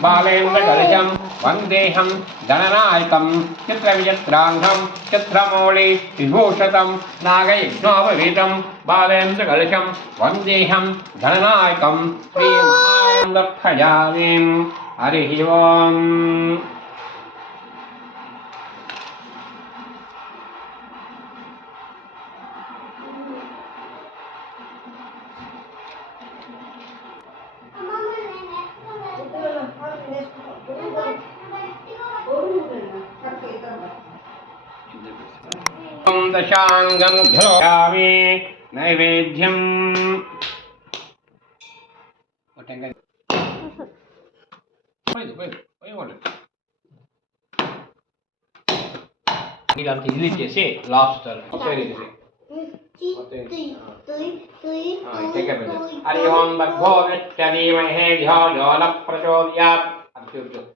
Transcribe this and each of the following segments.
బాలేంద్రకలిశం వందేహం గణనాయకం చిత్రవిచిత్రాంగం చిత్రమౌళి విభూషతం నాగయజ్ఞోపవీతం బాలేంద్రకలిశం వందేహం గణనాయకం శ్రీమహానందర్భయామి హరి ఓం దశాంగం ఘోయామి నైవేద్యం. పోయి ఇదంతా ఇది. చేసి లాబ్స్టర్ హరి ఓం భగో వ్యక్తీమహే ధ్యో యోన ప్రచోదయాత్. సత్యవంత్యవసించామి అమృతవస్తు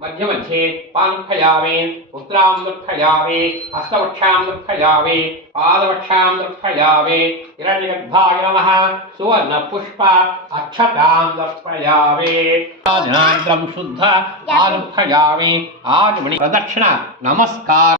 మధ్య మధ్యే పాన్ఫయామి ఉత్తరాం దుఃఖయామి హస్తవక్షాం దుఃఖయామి పాదవక్షాం దుఃఖయామి హిరణ్యగర్భాయ నమ సువర్ణ పుష్ప అక్షతాం దర్పయామి ఆదినాంతరం శుద్ధ ఆరుభయామి ఆజమణి ప్రదక్షిణ నమస్కార